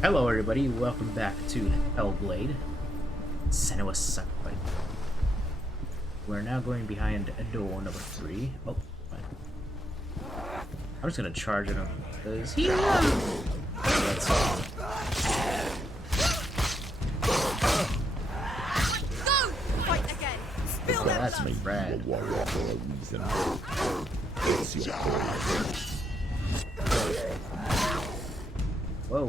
Hello everybody, welcome back to Hellblade. Senua sucked. We're now going behind door number 3. Oh, fine. I'm just gonna charge at him, because he Let's Go! Fight again! Spill yeah, that's me, Brad. Whoa,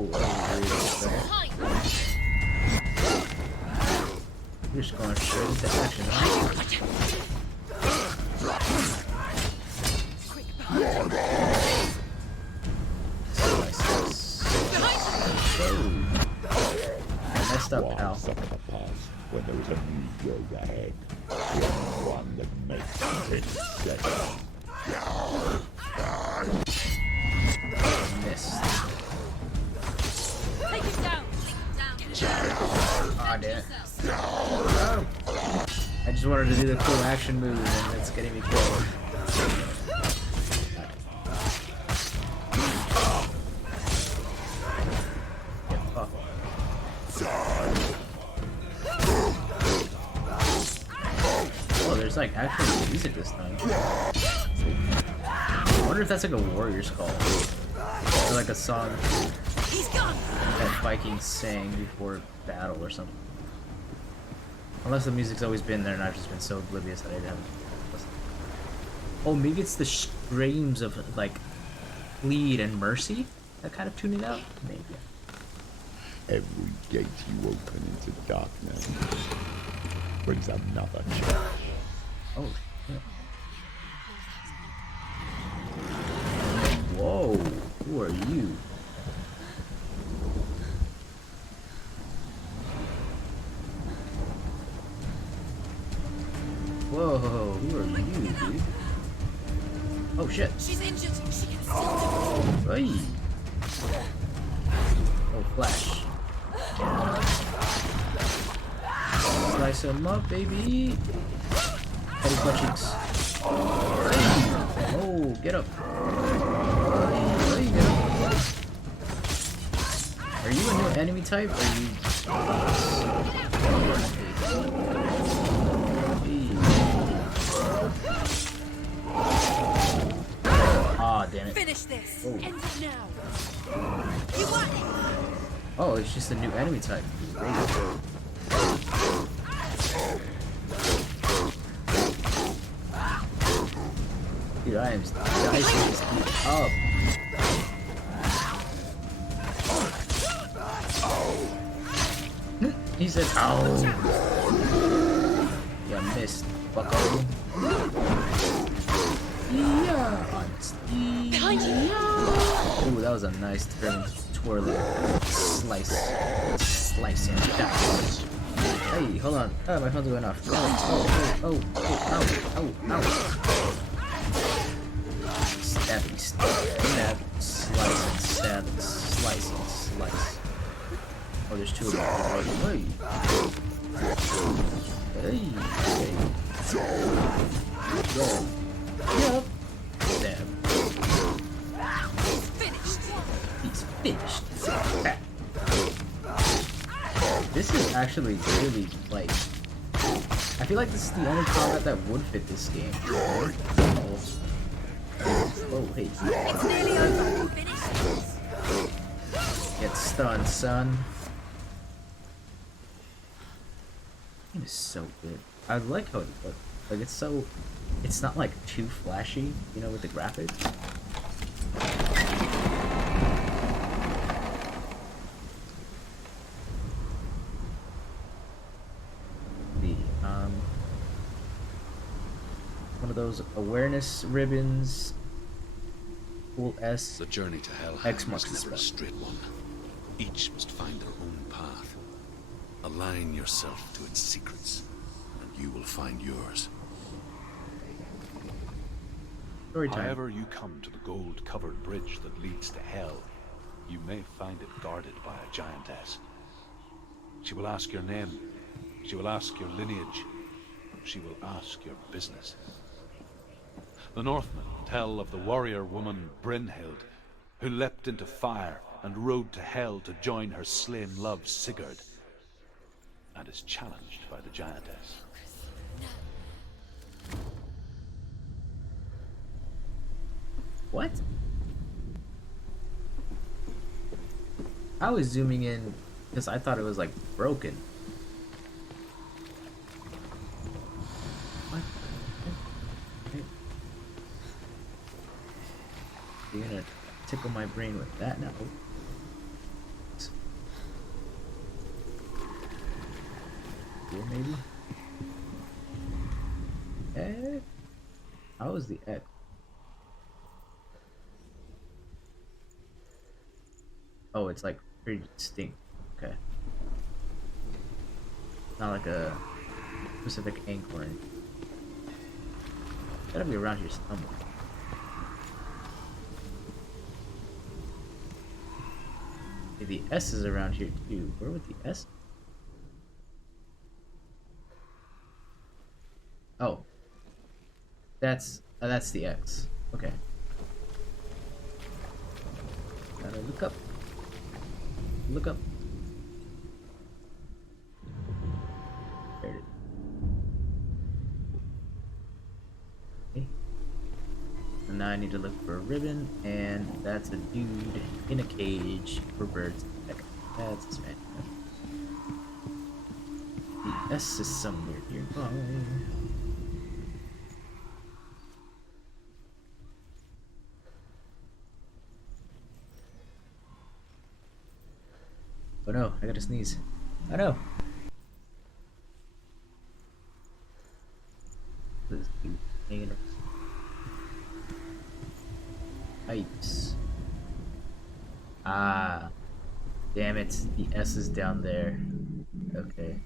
you're just going straight into action, huh? I messed up, pal. When there was a new road ahead, one that makes it better. Missed. Take him down! Aw, damn it. Oh. I just wanted to do the cool action move, and it's getting me killed. Get fucked. Oh, there's like actual music this time. I wonder if that's like a warrior's call. Or like a song that Vikings sang before battle or something. Unless the music's always been there and I've just been so oblivious that I haven't listened. Oh, maybe it's the screams of like plead and mercy that kind of tune it out? Maybe. Every gate you open into darkness brings another challenge. Oh, shit. Whoa, who are you? Whoa, who are you, dude? Oh shit. She's injured. She can still Hey. Oh, flash. Slice him up, baby. Petty butt cheeks. Hey. Oh, get up. Hey, get up. Are you a new enemy type? Or are you? Ah, damn it. finish this. Oh. End it now. You want it? Oh, it's just a new enemy type. Dude, I am dicing this dude up. He said, ow. Yeah, missed, bucko. Yeah. Behind you. Ooh, that was a nice turn, twirling slice. Slice and dice. Hey, hold on. Oh, my phone's going off. Oh, ow. Stab, stab, slice and stab and slice and slice. Oh, there's two of them. Hey. Hey. Go. Yep. Stab. Finished. He's finished. This is actually really, like... I feel like this is the only combat that would fit this game. Oh, hey. It's nearly over. Finish this. Get stunned, son. It is so good. I like how it looks. Like, it's so... It's not, like, too flashy, you know, with the graphics. One of those awareness ribbons. Cool S. The journey to hell X is marks the never a spot. straight one. Each must find their own path. Align yourself to its secrets, and you will find yours. Story time. However you come to the gold-covered bridge that leads to hell, you may find it guarded by a giantess. She will ask your name, she will ask your lineage, she will ask your business. The Northmen tell of the warrior woman Brynhild, who leapt into fire and rode to Hell to join her slain love Sigurd, and is challenged by the giantess. What? I was zooming in because I thought it was like broken. What? Okay. You're gonna tickle my brain with that now. Here, maybe? Eh? How is the X? Oh, it's like pretty distinct. Okay. Not like a specific angle or anything. Gotta be around here somewhere. Okay, the S is around here too. Where would the S? Oh. That's the X. Okay. Gotta look up. Look up. There it is. Okay. So now I need to look for a ribbon, and that's a dude in a cage for birds. That's his man. The S is somewhere nearby. Oh no, I gotta sneeze. Oh no! This dude hanging pipes. Ah. Damn it, the S is down there. Okay.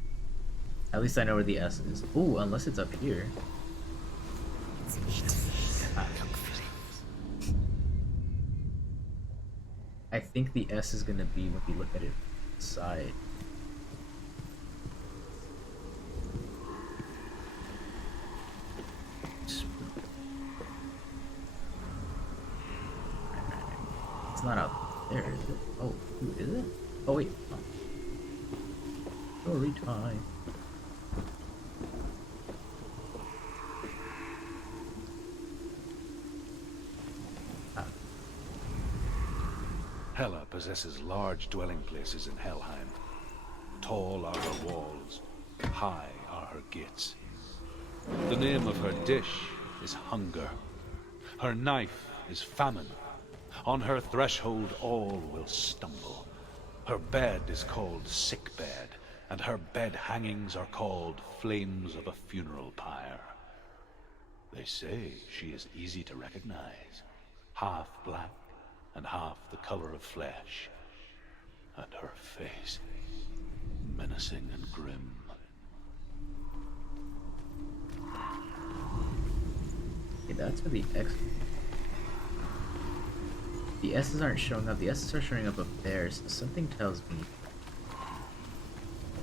At least I know where the S is. Ooh, unless it's up here. Ah. I think the S is gonna be when we look at it side. It's not out there, is it? Oh, ooh, is it? Oh wait. Oh. Story time. Hela possesses large dwelling places in Helheim. Tall are her walls, high are her gates. The name of her dish is hunger. Her knife is famine. On her threshold all will stumble. Her bed is called sick bed, and her bed hangings are called flames of a funeral pyre. They say she is easy to recognize, half black and half the color of flesh, and her face menacing and grim. Okay, that's where the X. The S's aren't showing up. The S's are showing up there, so something tells me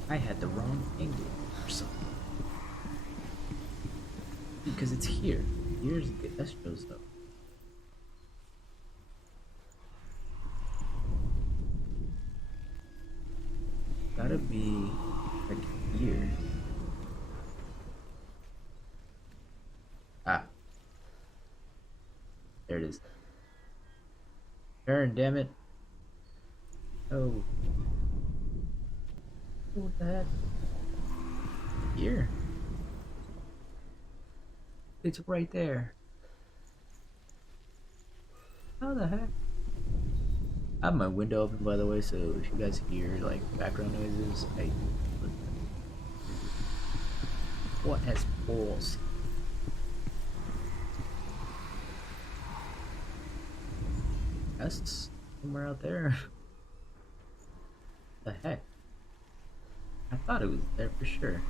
I had the wrong angle or something. Because it's here. Here's the S shows up. Gotta be like here. Ah. There it is. Turn, damn it. Oh. What the heck? Here. It's right there. How the heck? I have my window open, by the way, so if you guys hear like background noises, hey, what has balls? That's somewhere out there. The heck? I thought it was there for sure.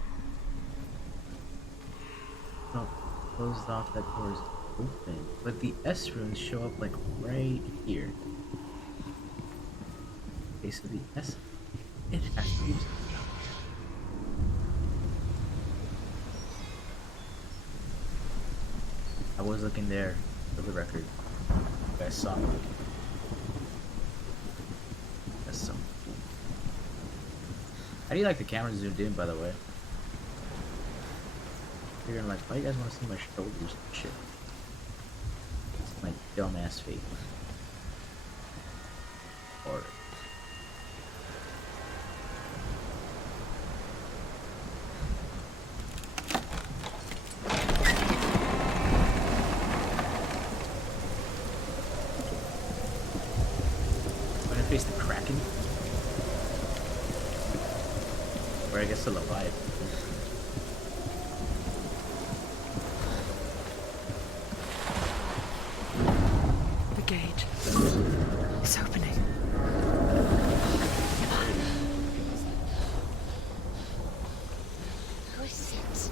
No, closed off, that door is open, but the S runes show up like right here. Okay, so the S, it has to be. I was looking there for the record. You guys saw me. How do you like the camera zoomed in, by the way? You're like, why do you guys want to see my shoulders and shit? It's my dumbass face. Or I'm gonna face the Kraken. Or I guess the Leviathan. The gate is opening. Who is it?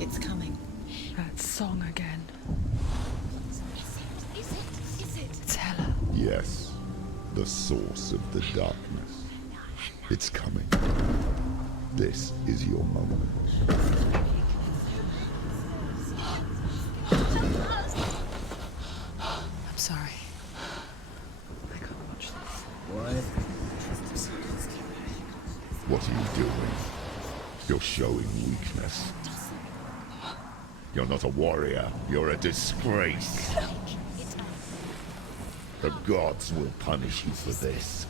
It's coming. That song again. Is it? It's Hela. Yes, the source of the darkness. It's coming. This is your moment. I'm sorry. I can't watch this. What? What are you doing? You're showing weakness. You're not a warrior. You're a disgrace. The gods will punish you for this.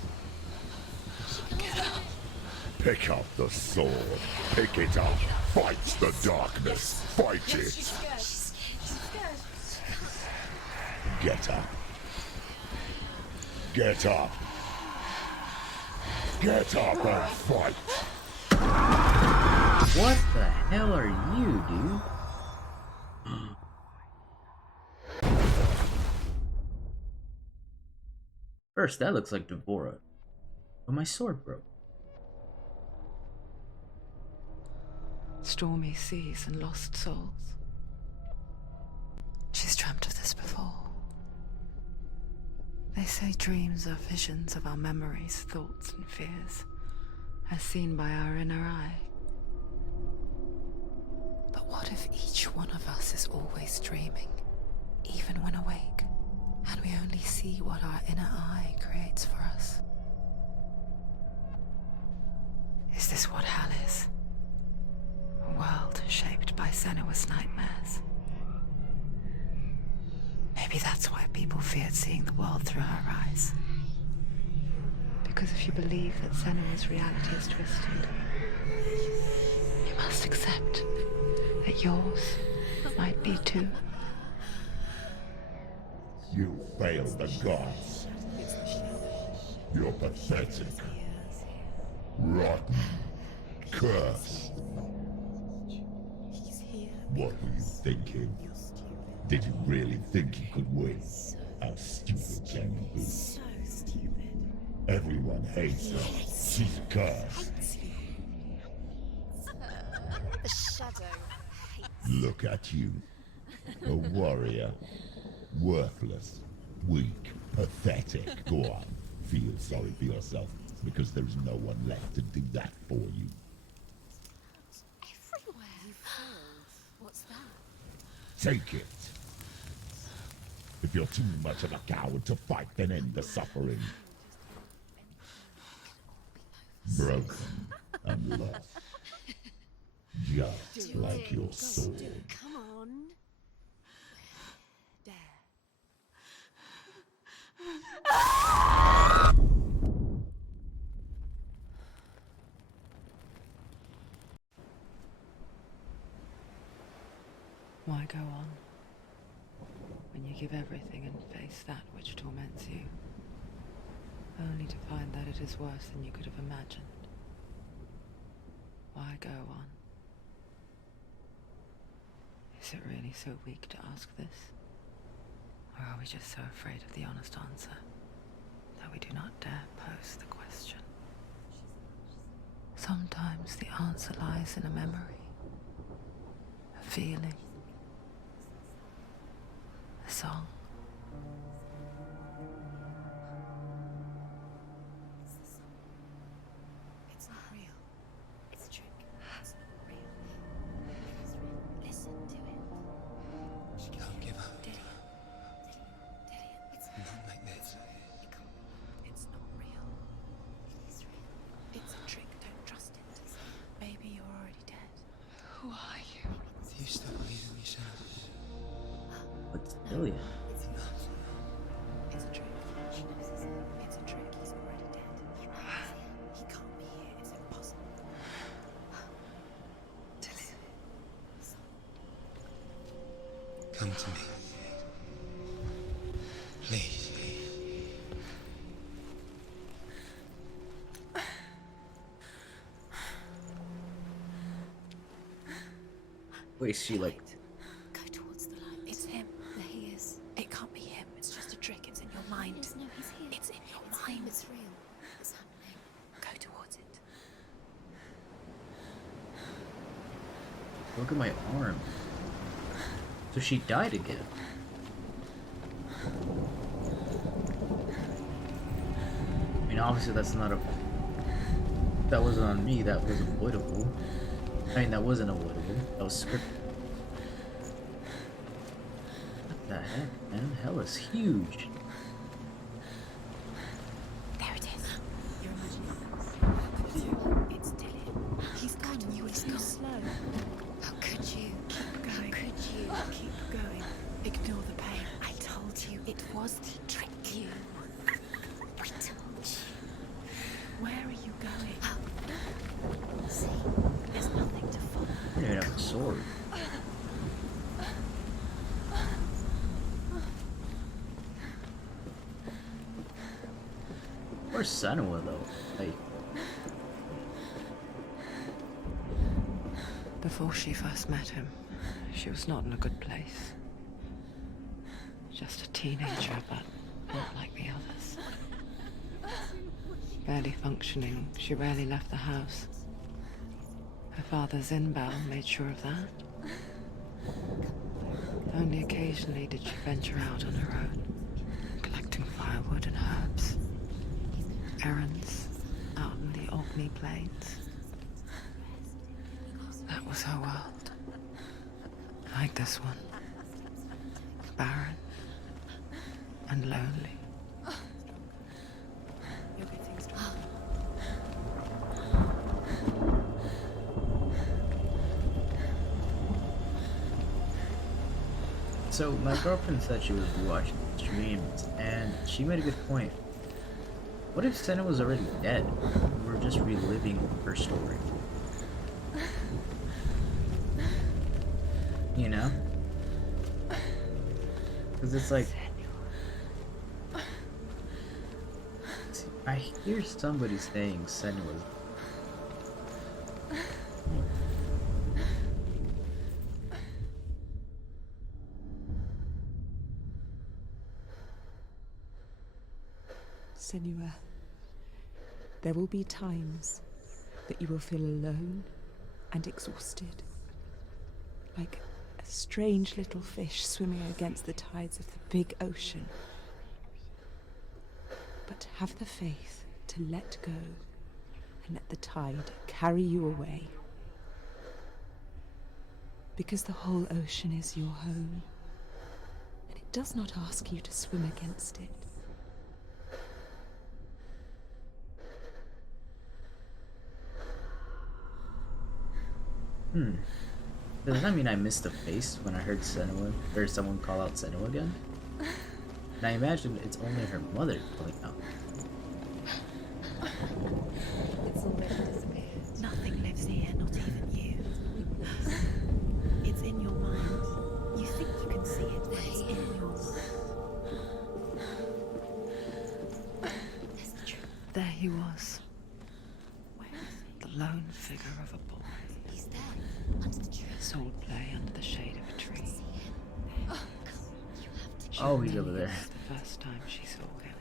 Pick up the sword. Pick it up. Fight the darkness. Fight it. Get up. Get up. Get up and fight. What the hell are you, dude? First, that looks like Devora. But my sword broke. Stormy seas and lost souls. She's dreamt of this before. They say dreams are visions of our memories, thoughts, and fears, as seen by our inner eye. But what if each one of us is always dreaming, even when awake, and we only see what our inner eye creates for us? Is this what hell is? A world shaped by Senua's nightmares. Maybe that's why people feared seeing the world through her eyes. Because if you believe that Senua's reality is twisted, you must accept that yours might be too. You failed the gods. You're pathetic. Rotten. Cursed. What were you thinking? Did you really think you could win? How stupid can you be? So stupid. Everyone hates her. She's cursed. The shadow hates. Look at you. A warrior. Worthless. Weak. Pathetic. Go on. Feel sorry for yourself, because there is no one left to do that for you. Everywhere. You failed. What's that? Take it. If you're too much of a coward to fight, then end the suffering. Broken and lost. Just like your sword. Come on. Dare. Why go on when you give everything and face that which torments you, only to find that it is worse than you could have imagined? Why go on? Is it really so weak to ask this? Or are we just so afraid of the honest answer that we do not dare pose the question? Sometimes the answer lies in a memory, a feeling, a song. It's not real. It's a trick. It's not real. It is real. Listen to it. She can't give up. Dillian. It's Not like this. It's not real. It is real. kill you. It's a trick. She knows it's him. It's a trick. He's already dead. You know he's here. He can't be here. It's impossible. Tilly. Come to me. Please. Wait, she like Go towards the light. It's him. There he is. It can't be him. It's just a trick. It's in your mind. No, he's here. It's in your mind. It's real. It's happening. Go towards it. look at my arm. So she died again. I mean, obviously that's not a... That wasn't on me, that was avoidable. I mean, that wasn't avoidable. That was scripted. What the heck, man? Hela's huge. There it is. You're imagining it's Dylan. He's gone. You were too slow. How could you? Keep going. How could you? Keep going. Ignore the pain. I told you it was to trick you. I told you. Where are you going? See, there's nothing to follow. I don't even have a sword. Where's Senua though? Like, Before she first met him, she was not in a good place. Just a teenager, but not like the others. Barely functioning, she rarely left the house. Her father's in-bow made sure of that. Only occasionally did she venture out on her own, collecting firewood and herbs. Errands out in the Orkney Plains. That was her world. Like this one. Barren and lonely. You're getting stronger. so my girlfriend said she would be watching streams, and she made a good point. What if Senua was already dead? We're just reliving her story. You know? Because it's like... I hear somebody saying Senua's... Senua, there will be times that you will feel alone and exhausted, like a strange little fish swimming against the tides of the big ocean. But have the faith to let go and let the tide carry you away. Because the whole ocean is your home, and it does not ask you to swim against it. Does that mean I missed the face when I heard Senua, or someone call out Senua again? And I imagine it's only her mother calling out. It's already disappeared. Nothing lives here, not even you. It's in your mind. You think you can see it, but it's in your mind. There's the truth. There he was, Where is he? the lone figure of a boy. He's there, under the tree. Soul play under the shade of a tree. See him. Come, you have to. She Oh, he's over remembered there. The first time she saw him.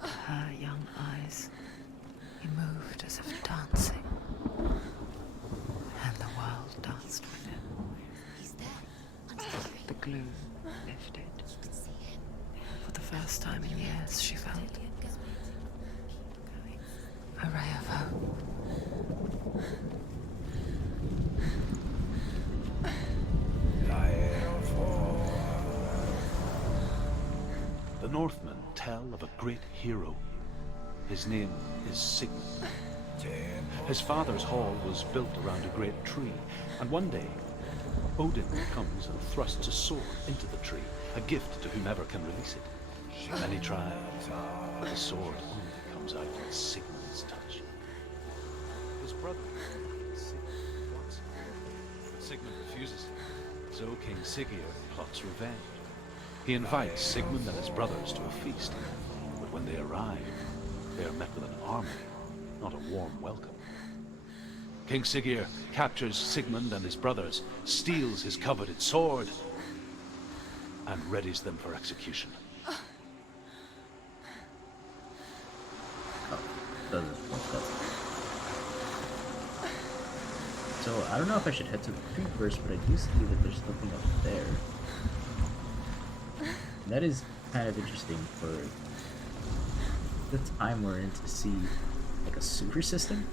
Her young eyes, he moved as if dancing, and the world danced with him. He's there, under the tree. The gloom lifted. You can see him. For the first time in years, she felt Just waiting. Keep going. a ray of hope. The Northmen tell of a great hero. His name is Sigmund. His father's hall was built around a great tree, and one day Odin comes and thrusts a sword into the tree, a gift to whomever can release it. Many try, but the sword only comes out with Sigmund's touch. His brother, Sigmund, wants it, but Sigmund refuses it. So King Siggeir plots revenge. He invites Sigmund and his brothers to a feast, but when they arrive, they are met with an army, not a warm welcome. King Siggeir captures Sigmund and his brothers, steals his coveted sword, and readies them for execution. So I don't know if I should head to the creek first, but I do see that there's something up there. And that is kind of interesting for the time we're in to see like a sewer system.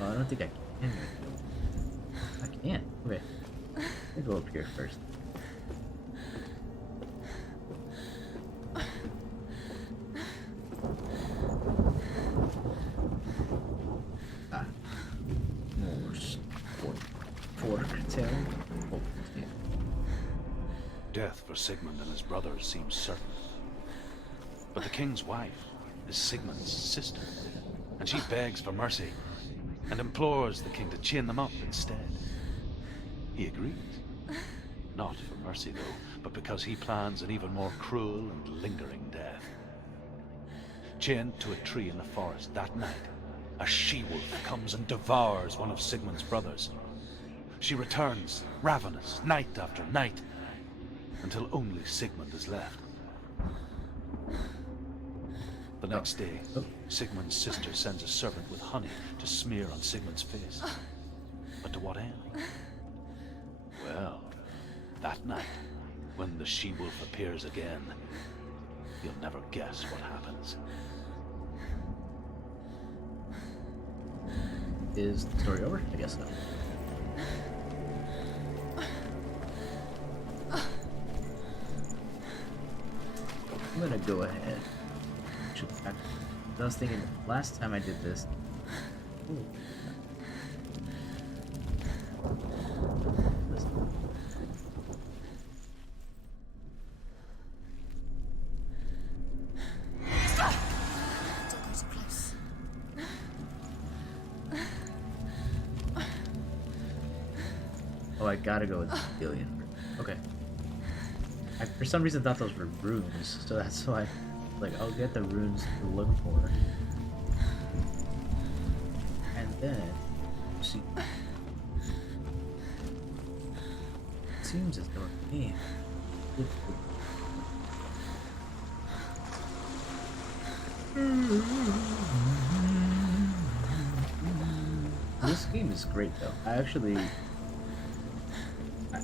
Oh, I don't think I can. I can't. Okay. I'll go up here first. Ah. More fork tail. Oh, yeah. Death for Sigmund and his brothers seems certain. But the king's wife is Sigmund's sister, and she begs for mercy and implores the king to chain them up instead. He agrees. Not for mercy, though, but because he plans an even more cruel and lingering death. Chained to a tree in the forest that night, a she-wolf comes and devours one of Sigmund's brothers. She returns, ravenous, night after night, until only Sigmund is left. The next day, Sigmund's sister sends a servant with honey to smear on Sigmund's face. But to what end? Well, that night, when the she-wolf appears again, you'll never guess what happens. Is the story over? I guess so. I'm gonna go ahead. I was thinking last time I did this. Ooh. Oh, I gotta go with the alien. Okay. I, for some reason, thought those were runes, so that's why. Like, I'll get the runes to look for. And then, see. It seems as though, man. This game is great, though.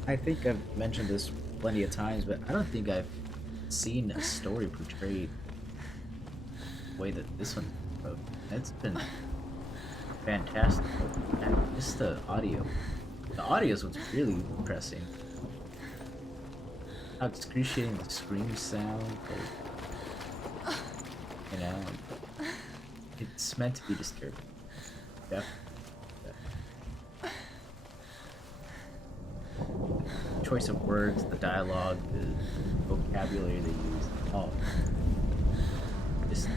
I think I've mentioned this plenty of times, but I don't think I've seen a story portrayed the way that this one wrote. It's been fantastic. And just the audio. The audio is what's really impressing. How excruciating the screams sound. Like, you know, it's meant to be disturbing. Yeah. Choice of words, the dialogue, the vocabulary they use, all just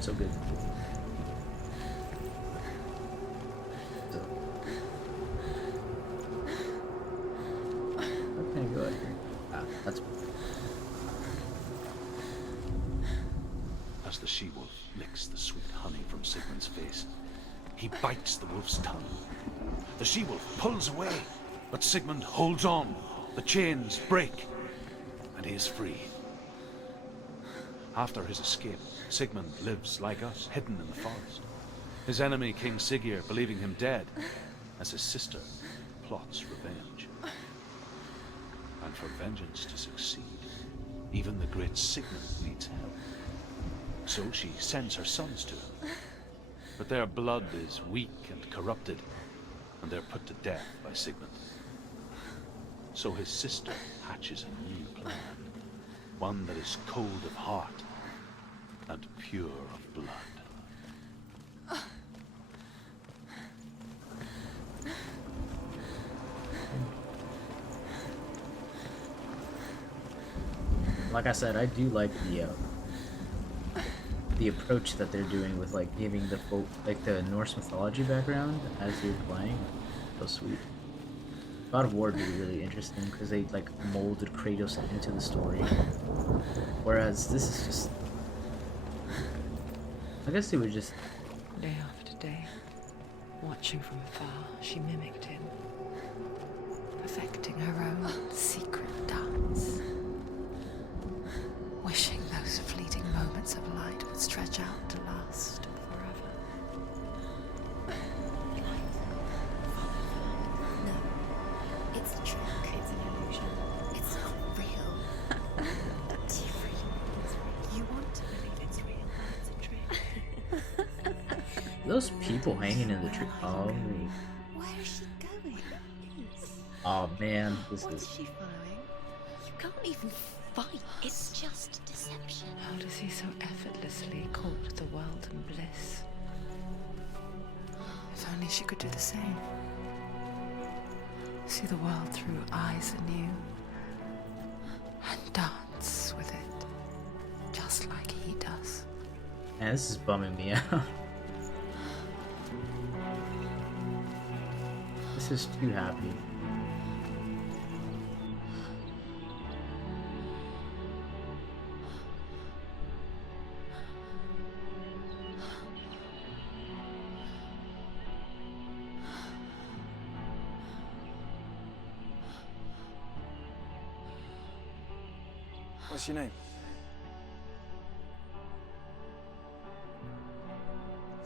so good. So, how can I go out here? Ah, that's. As the she-wolf licks the sweet honey from Sigmund's face, he bites the wolf's tongue. The she-wolf pulls away, but Sigmund holds on. The chains break, and he is free. After his escape, Sigmund lives like us, hidden in the forest. His enemy, King Siggeir, believing him dead, as his sister plots revenge. And for vengeance to succeed, even the great Sigmund needs help. So she sends her sons to him. But their blood is weak and corrupted, and they're put to death by Sigmund. So his sister hatches a new plan, one that is cold of heart and pure of blood. Like I said, I do like the approach that they're doing with like giving the folk, like the Norse mythology background as you're playing. So sweet. God of War would be really interesting because they like molded Kratos into the story, whereas this is just, I guess they would just Day after day, watching from afar, she mimicked him, perfecting her own secret dance, wishing those fleeting moments of light would stretch out to last forever. No, it's a trick. It's an illusion. It's not real. It's real. You want to believe it's real, but it's a trick. those people hanging in the tree. Oh, Where is she going? oh man, this What is. is she following? You can't even fight. It's just deception. How does he so effortlessly court the world and bliss? If only she could do the same. See the world through eyes anew and dance with it, just like he does. Man, this is bumming me out. This is too happy. What's your name?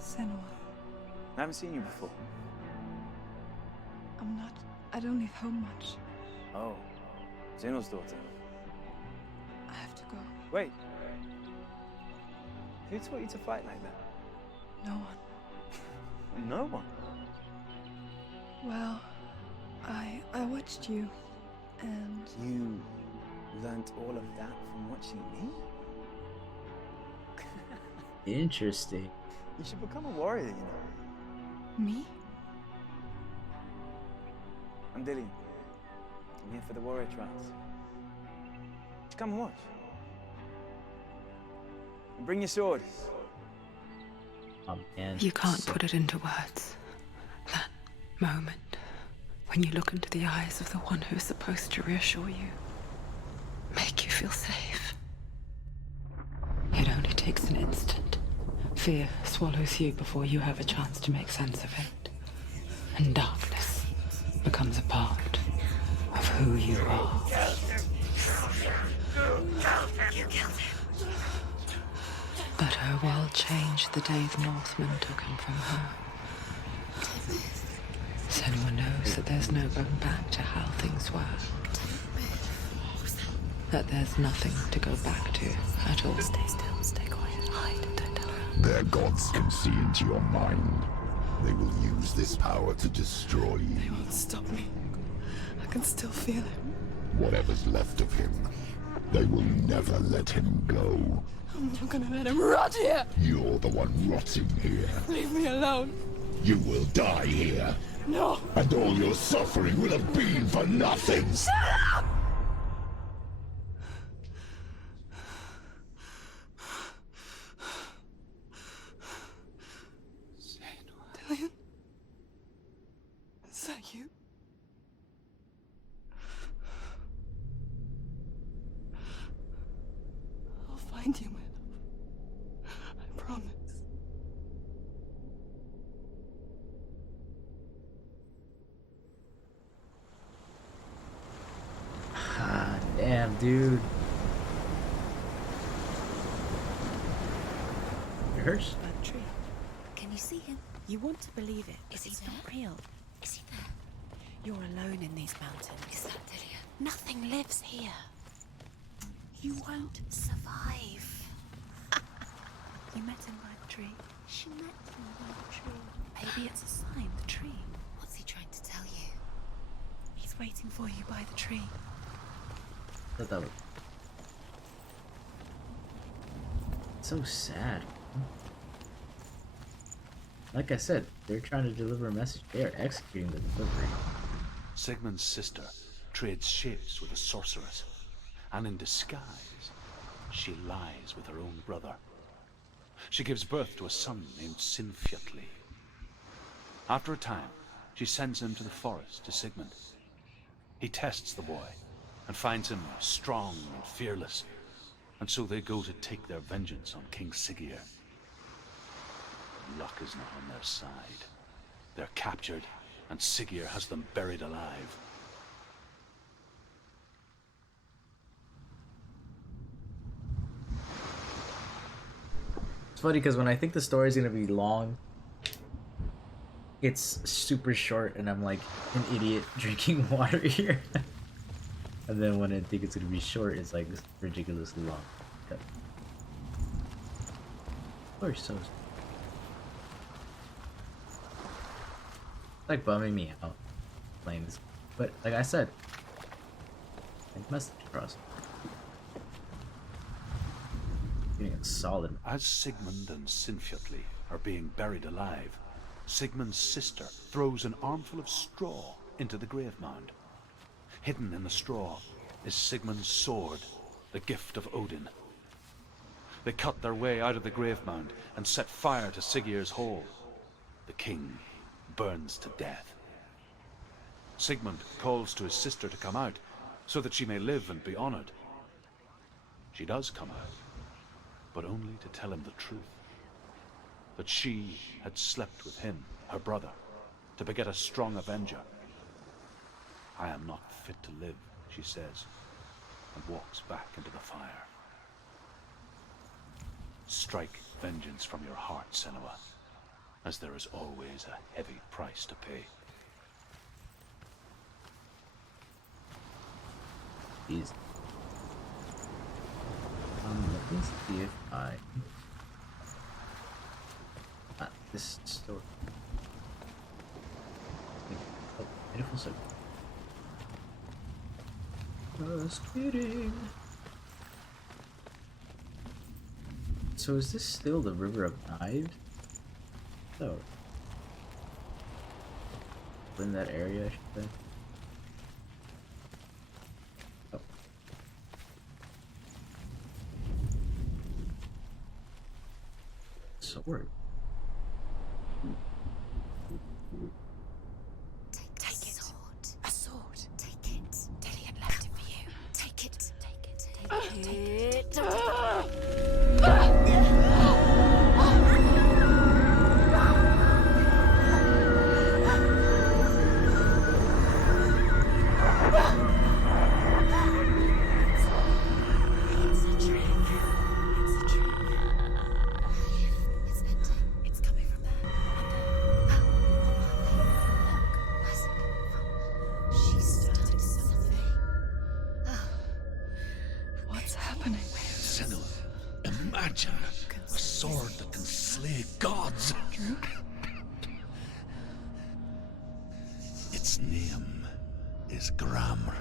Senua, I haven't seen you before. I'm not. I don't leave home much. Oh, Zeno's daughter. I have to go. Wait. Who taught you to fight like that? No one. No one. Well, I watched you, and You learnt all of that from watching me? Interesting. You should become a warrior, you know. me? I'm Dillian. I'm here for the warrior trials. Just come and watch. And bring your sword. Oh man. You can't so- put it into words. That moment when you look into the eyes of the one who's supposed to reassure you, make you feel safe. It only takes an instant. Fear swallows you before you have a chance to make sense of it. And darkness becomes a part of who you are. But her world changed the day the Northmen took him from her. Senua knows that there's no going back to how things were. That there's nothing to go back to at all. Stay still, stay quiet, hide, don't tell her. Their gods can see into your mind. They will use this power to destroy you. They won't stop me. I can still feel him. Whatever's left of him, they will never let him go. I'm not gonna let him rot here. You're the one rotting here. Leave me alone. You will die here. No. And all your suffering will have been for nothing. Dillian? Is that you? I'll find you, my love. I promise. Ah, damn, dude. It hurts. Bad tree. Can you see him? You want to believe it. Is he not real? Is he there? You're alone in these mountains. Is that Dillian? Nothing lives here. You won't survive. You met him by the tree. She met him by the tree. Maybe it's a sign, the tree. What's he trying to tell you? He's waiting for you by the tree. Thought that was so sad. Like I said, they're trying to deliver a message. They are executing the delivery. Sigmund's sister trades shapes with a sorceress, and in disguise, she lies with her own brother. She gives birth to a son named Sinfiotli. After a time, she sends him to the forest to Sigmund. He tests the boy and finds him strong and fearless, and so they go to take their vengeance on King Siggeir. Luck is not on their side. They're captured, and Siggeir has them buried alive. It's funny because when I think the story's gonna be long, it's super short, and I'm like an idiot drinking water here. And then when I think it's gonna be short, it's like ridiculously long. Okay. Oh, you're so. It's like bumming me out playing this, but like I said, I message across. Getting a solid. As Sigmund and Sinfiotli are being buried alive, Sigmund's sister throws an armful of straw into the grave mound. Hidden in the straw is Sigmund's sword, the gift of Odin. They cut their way out of the grave mound and set fire to Siggeir's hall. The king burns to death. Sigmund calls to his sister to come out so that she may live and be honored. She does come out, but only to tell him the truth. That she had slept with him, her brother, to beget a strong avenger. I am not fit to live, she says, and walks back into the fire. Strike vengeance from your heart, Senua, as there is always a heavy price to pay. Jeez. Let me see if I... this store. Oh, beautiful soap. Just kidding. So is this still the River of Knives? Oh. In that area, I should say. Oh. Sword. Take a sword. A sword. Take it. Dillian left it for you. Take it. Take it. Take it. Take it. Its name is Gramr.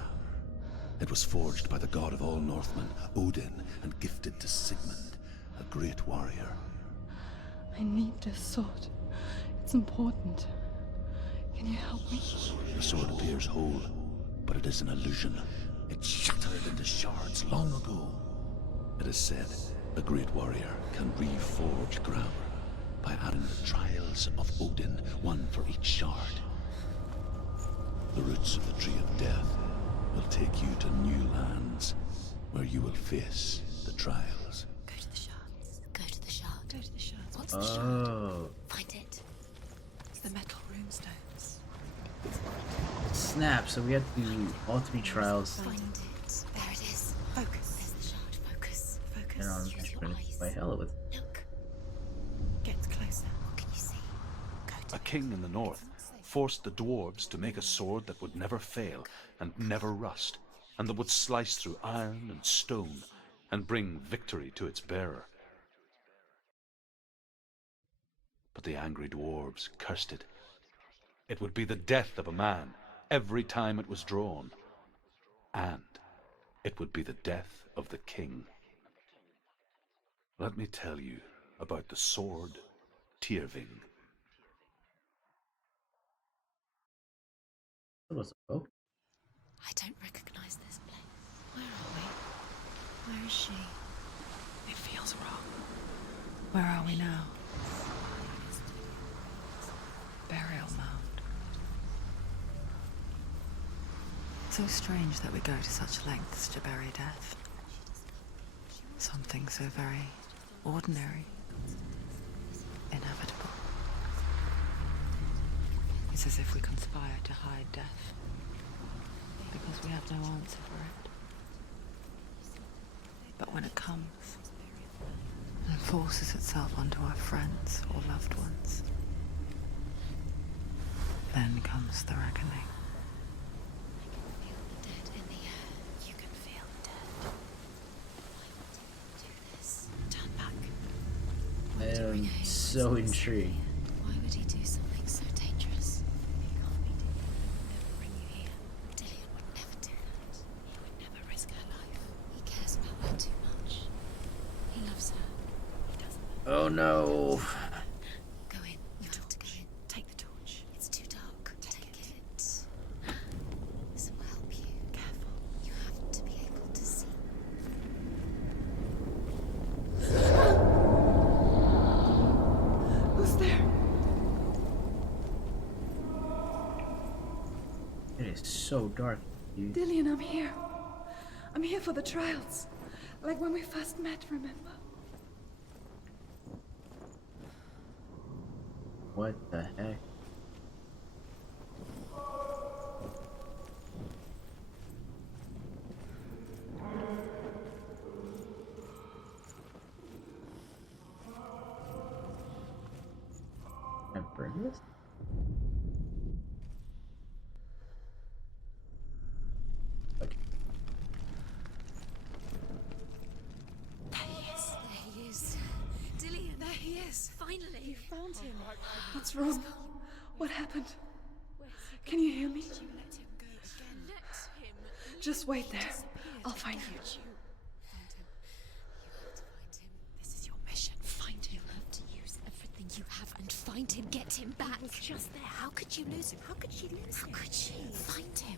It was forged by the god of all Northmen, Odin, and gifted to Sigmund, a great warrior. I need this sword. It's important. Can you help me? The sword appears whole, but it is an illusion. It shattered into shards long ago. It is said a great warrior can reforge Gramr by adding the trials of Odin, one for each shard. The roots of the Tree of Death will take you to new lands, where you will face the trials. Go to the shards. Go to the shards. Go to the shards. What's the Oh. shard? Find it. It's the metal runestones. Snap, so we have to do all three trials. Find it. There it is. Focus. There's the shard. Focus. Focus. And I'm Use your gonna eyes. by Hela with. Look. Get closer. What can you see? Go to A king in the north forced the dwarves to make a sword that would never fail and never rust, and that would slice through iron and stone and bring victory to its bearer. But the angry dwarves cursed it. It would be the death of a man every time it was drawn, and it would be the death of the king. Let me tell you about the sword Tyrving. Oh, I don't recognize this place. Where are we? Where is she? was wrong. Where are we now? Burial mound. So strange that we go to such lengths to bury death. Something so very ordinary, inevitable. It's as if we conspire to hide death, because we have no answer for it. But when it comes, and forces itself onto our friends or loved ones, then comes the reckoning. Feel the dead in the air. You can feel the dead. Why would he do this? Turn back. I am so intrigued. Why would he do something so dangerous? He can't be doing that. He'll never bring you here. Dillian would never do that. He would never risk her life. He cares about her too much. He loves her. He doesn't. Oh no. Go in. You have to go in. Take the torch. It's too dark. Take it. This will help you. Careful. You have to be able to see. Who's there? It is so dark, dude. Dillian, I'm here. I'm here for the trials. Like when we first met, remember? What the heck? Can I burn this? Okay. There he is. There he is. Dillian. There he is. Finally. You found him. What's wrong? What happened? Can you hear me? Let him go again. Let him. Just wait there. I'll find you. Find him. You have to find him. This is your mission. Find him. You have to use everything you have and find him. Get him back. He was just there. How could you lose him? How could she lose him? How could she? Find him.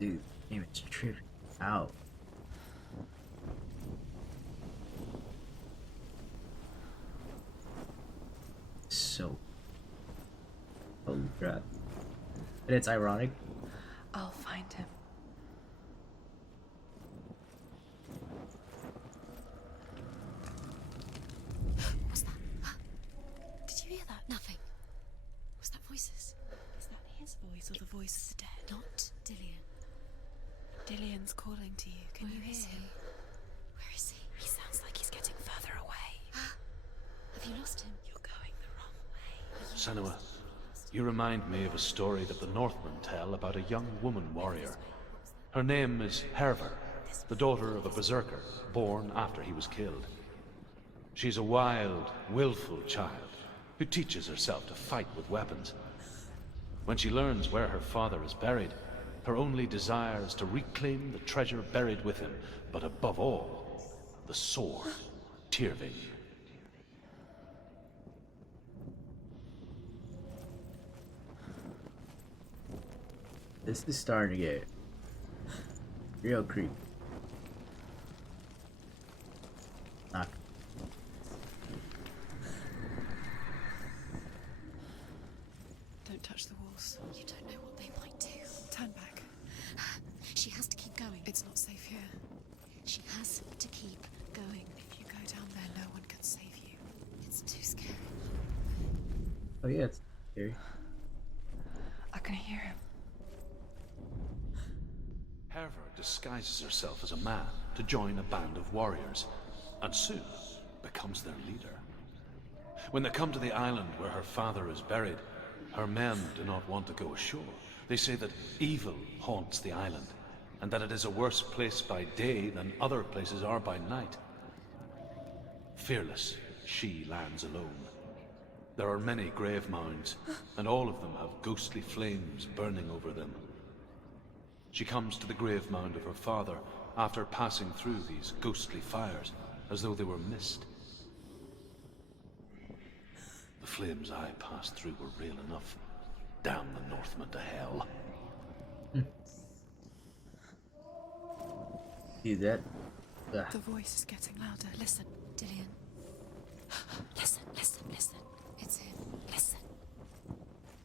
Dude, game is tripping out. So. Holy crap. And it's ironic. I'll find him. What was that? Did you hear that? Nothing. Was that voices? Is that his voice or the voice of the dead? Not Dillian. Dillian's calling to you. Can you Where hear is him? he? Where is he? He sounds like he's getting further away. Have you lost him? You're going the wrong way. Senua, you remind me of a story that the Northmen tell about a young woman warrior. Her name is Herver, the daughter of a berserker, born after he was killed. She's a wild, willful child who teaches herself to fight with weapons. When she learns where her father is buried, her only desire is to reclaim the treasure buried with him, but above all, the sword, Tyrving. This is starting to get real creepy. Knock. Don't touch the walls. You don't know what they might do. Turn back. She has to keep going. It's not safe here. She has to keep going. If you go down there, no one can save you. It's too scary. Oh yeah, it's scary. I can hear him. Herver disguises herself as a man to join a band of warriors, and soon becomes their leader. When they come to the island where her father is buried, her men do not want to go ashore. They say that evil haunts the island, and that it is a worse place by day than other places are by night. Fearless, she lands alone. There are many grave mounds, and all of them have ghostly flames burning over them. She comes to the grave mound of her father after passing through these ghostly fires, as though they were mist. The flames I passed through were real enough. Damn the Northmen to hell. Dude, that Ugh. The voice is getting louder. Listen, Dillian. Listen, listen, listen. It's him. Listen.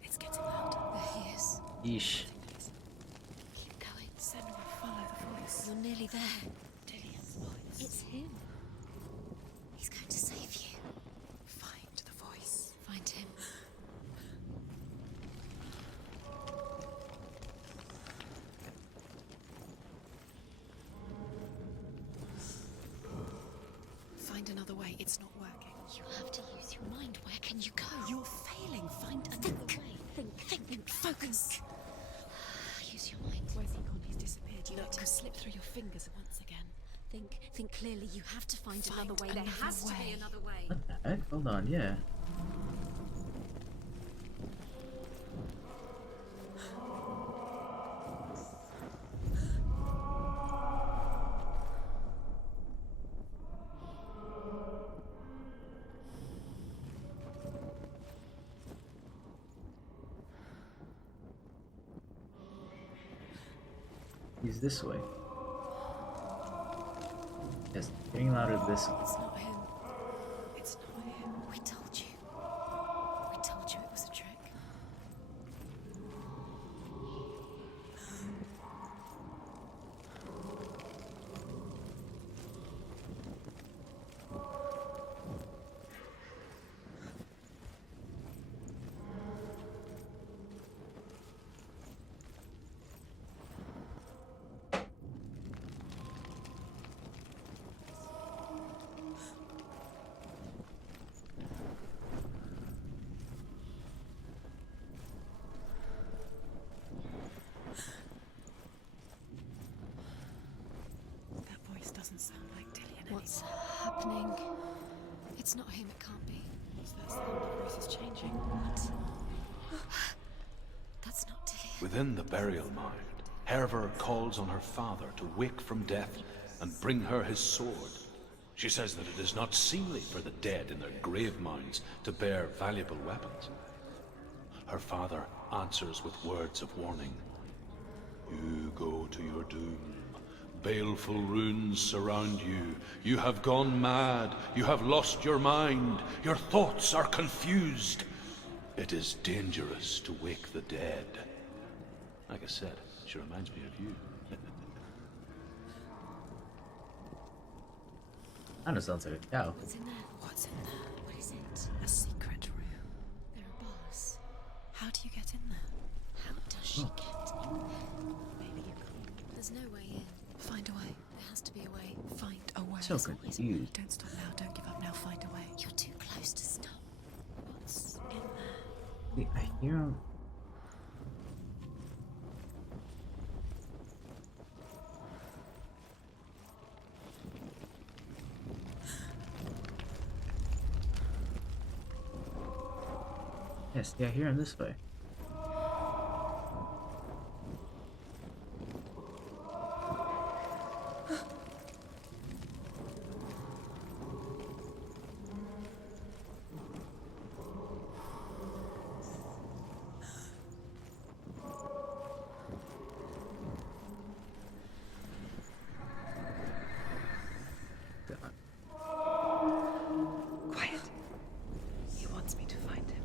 It's getting louder. There he is. Yeesh. Listen. Keep going. Senua, follow the voice. You're nearly there. Dillian's voice. It's him. He's going to save you. Find the voice. Find him. Find another way. It's not working. You have to use your mind. Where can you go? You're failing. Find another way. Think. Focus. Use your mind. Where's he gone? He's disappeared. Look, slip through your fingers once again. Think clearly. You have to find another way. There has to be another way. What the heck? Hold on, yeah. He's this way. Yes, getting louder this way. It's not him. It's not him. We told you. We told you it was a trick. That voice doesn't sound like Dillian. What's happening? It's not him. It can't be. What's that sound? The voice is changing. What? That's not Dillian. Within the burial mound, Herver calls on her father to wake from death and bring her his sword. She says that it is not seemly for the dead in their grave mounds to bear valuable weapons. Her father answers with words of warning. You go to your doom. Baleful runes surround you. You have gone mad. You have lost your mind. Your thoughts are confused. It is dangerous to wake the dead. Like I said, she reminds me of you. Kinda sounds like a cow. What's in there? What's in there? What is it? A secret room. There are bars. How do you get in there? How does she get in there? Maybe you can't. There's no way in. Find a way. There has to be a way. Find a way. So confused. Don't stop now. Don't give up now. Find a way. You're too close to stop. What's in there? Wait, I hear him. Yes, yeah, I hear him this way. Quiet. He wants me to find him.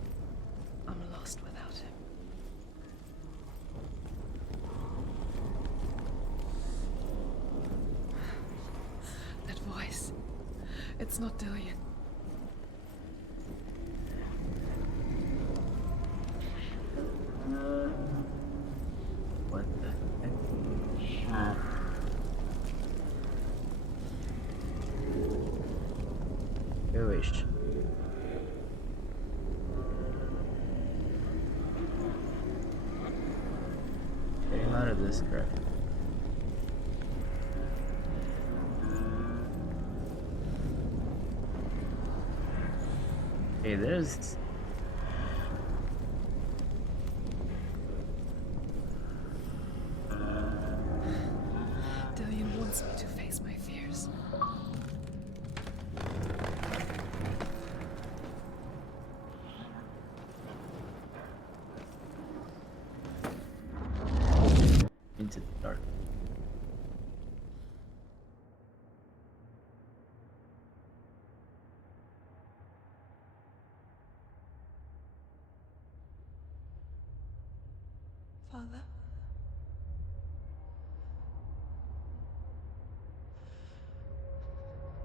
I'm lost without him. That voice. It's not Dillian. What the heck? Goish. Getting out of this crap. Hey, there's... Dillian wants me to face my fears. into the dark. Father?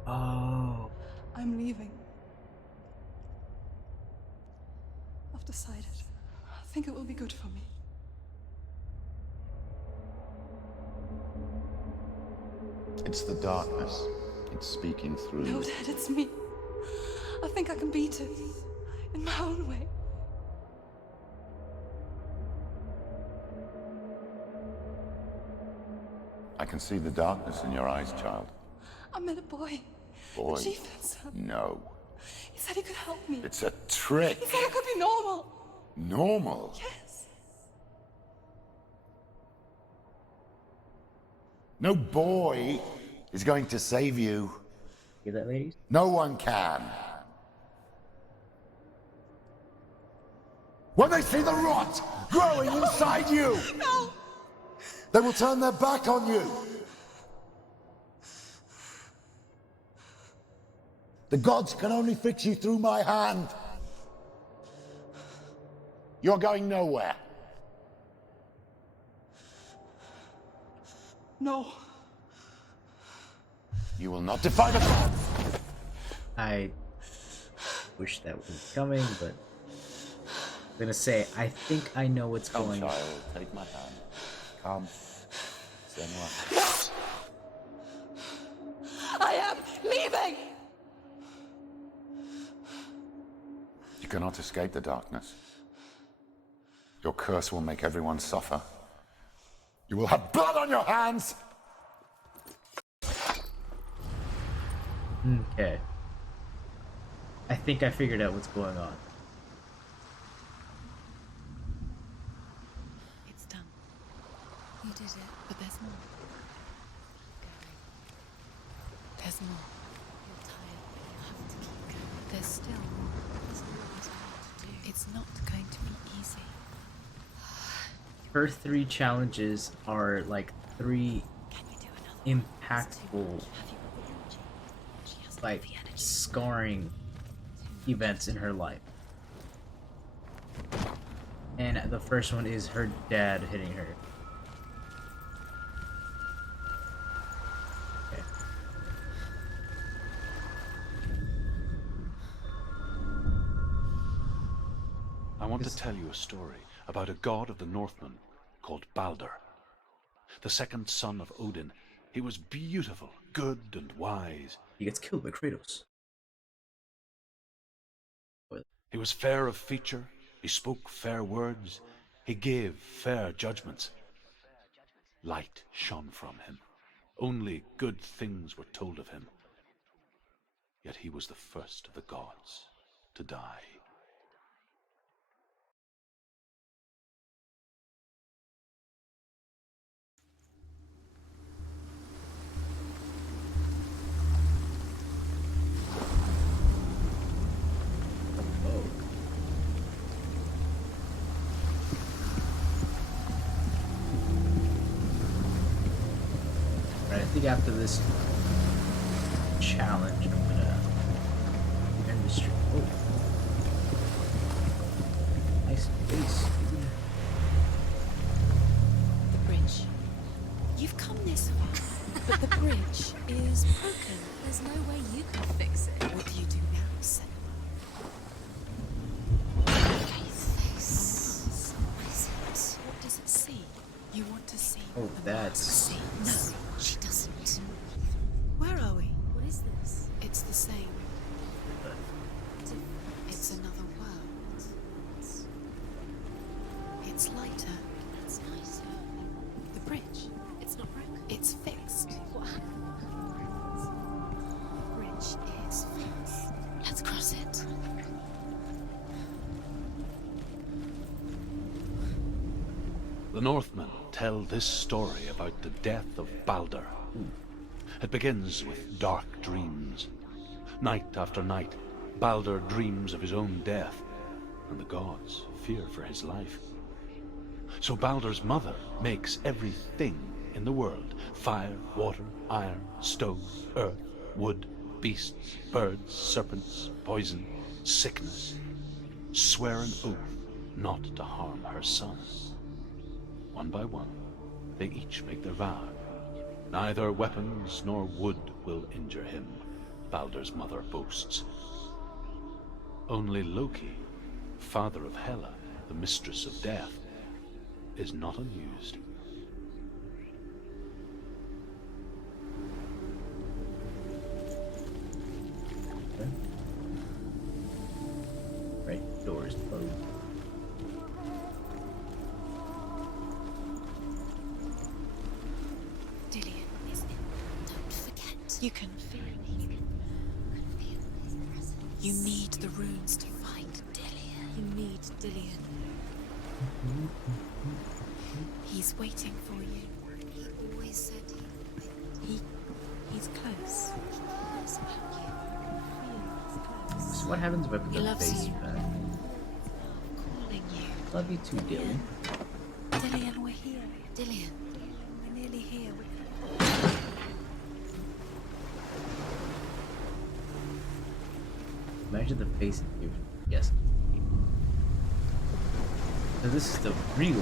Oh. I'm leaving. I've decided. I think it will be good for me. It's the darkness. It's speaking through No, you. Dad, it's me. I think I can beat it. In my own way. I can see the darkness in your eyes, child. I met a boy. Boy. The chieftain's son. No. He said he could help me. It's a trick. He said I could be normal. Normal? Yes. No boy is going to save you. Hear that, ladies? No one can. When they see the rot growing inside you, No! they will turn their back on you. The gods can only fix you through my hand. You're going nowhere. No. You will not defy the gods. I wish that was coming, but I'm gonna say I think I know what's Come, going on. child, take my hand. Come. Senua. I am leaving! You cannot escape the darkness. Your curse will make everyone suffer. You will have blood on your hands! Okay. I think I figured out what's going on. It's done. You did it, but there's more. Keep going. There's more. You're tired, but you have to keep going. There's still more. There's always more to do. It's not going to be easy. Her 3 challenges are like 3 Can you do another one? impactful, Have you got the energy? She has like the energy. scarring events in her life. And the first one is her dad hitting her. Okay. I want to tell you a story about a god of the Northmen called Balder. The second son of Odin. He was beautiful, good, and wise. He gets killed by Kratos. He was fair of feature, he spoke fair words, he gave fair judgments. Light shone from him. Only good things were told of him. Yet he was the first of the gods to die. Right, I think after this challenge, I'm gonna end the stream. Oh, nice face. The bridge. You've come this far, but the bridge is broken. There's no way you can fix it. What do you do now, Senua? Face. What is it? What does it see? You want to see Oh, what the that's- mask sees. No, she doesn't. Where are we? What is this? It's the same. It's another world. It's lighter. It's nicer. The bridge. It's not broken. It's fixed. What happened? The bridge is fixed. Let's cross it. The Northmen tell this story about the death of Balder. It begins with dark dreams. Night after night, Balder dreams of his own death, and the gods fear for his life. So Balder's mother makes everything in the world: fire, water, iron, stone, earth, wood, beasts, birds, serpents, poison, sickness. Swear an oath not to harm her son. One by one, they each make their vow. Neither weapons nor wood will injure him, Baldur's mother boasts. Only Loki, father of Hela, the mistress of death, is not unused. Okay. Right, doors closed. Dillion is in. Don't forget. You can feel it. You need the runes to find Dillion. You need Dillion. He's waiting for you. He always said he's close. He cares about you. Feels close. So what happens if I put He the loves face you. back? Calling you. Love you too, Dylan. Dillion, we're here. Dillion. We're nearly here. Imagine the face infusion. Yes. So this is the real. Gate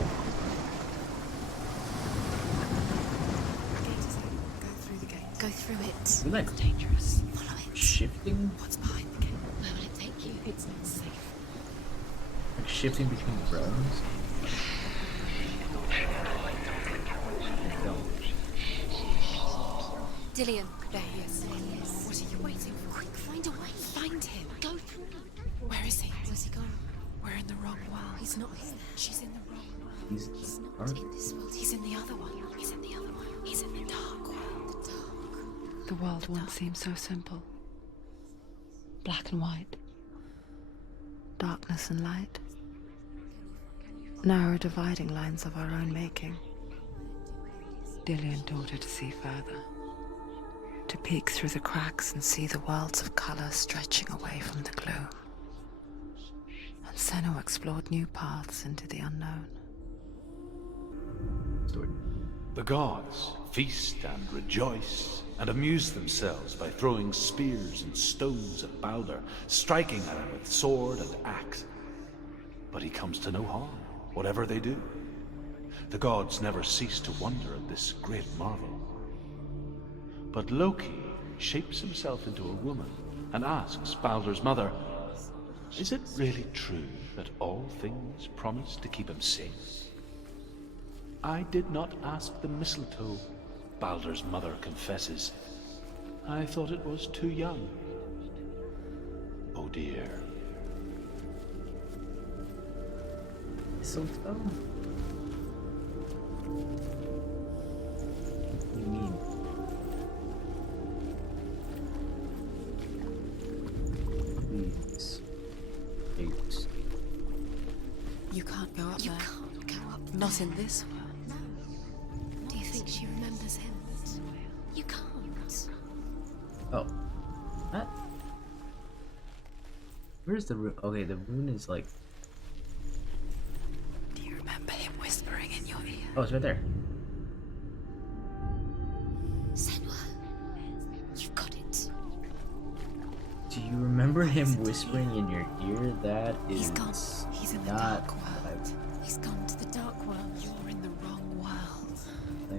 is open. Go through the gate. Go through it. Isn't that It's dangerous. Follow it. shifting? What's behind the gate? Where will it take you? It's not safe. Like shifting between realms? Dillion. There he is. What are you waiting for? Quick, find a way. Find him. Go through. Where is he? Where's he gone? We're in the wrong world. He's not here. She's in the wrong world. He's not in this world. He's in the other one. He's in the other one. He's in the dark world. The dark. The world once seemed so simple. Black and white. Darkness and light. Narrow dividing lines of our own making. Dillion taught her to see further. To peek through the cracks and see the worlds of color stretching away from the gloom. And Senua explored new paths into the unknown. The gods feast and rejoice and amuse themselves by throwing spears and stones at Baldur, striking at him with sword and axe. But he comes to no harm, whatever they do. The gods never cease to wonder at this great marvel. But Loki shapes himself into a woman and asks Baldur's mother, is it really true that all things promise to keep him safe? I did not ask the mistletoe, Baldur's mother confesses. I thought it was too young. Oh dear. Mistletoe? What do you mean? Please. Eight. You can't go up there. You can't go up there. Not in this world. No. Do you think she remembers him? You can't. Oh. What? Where's the rune? Okay, the rune is like... Do you remember him whispering in your ear? Oh, it's right there. Senua, you've got it. Do you remember him whispering in your ear? That is He's gone. He's in the not dark world. He's gone to the dark world. You're in the wrong world.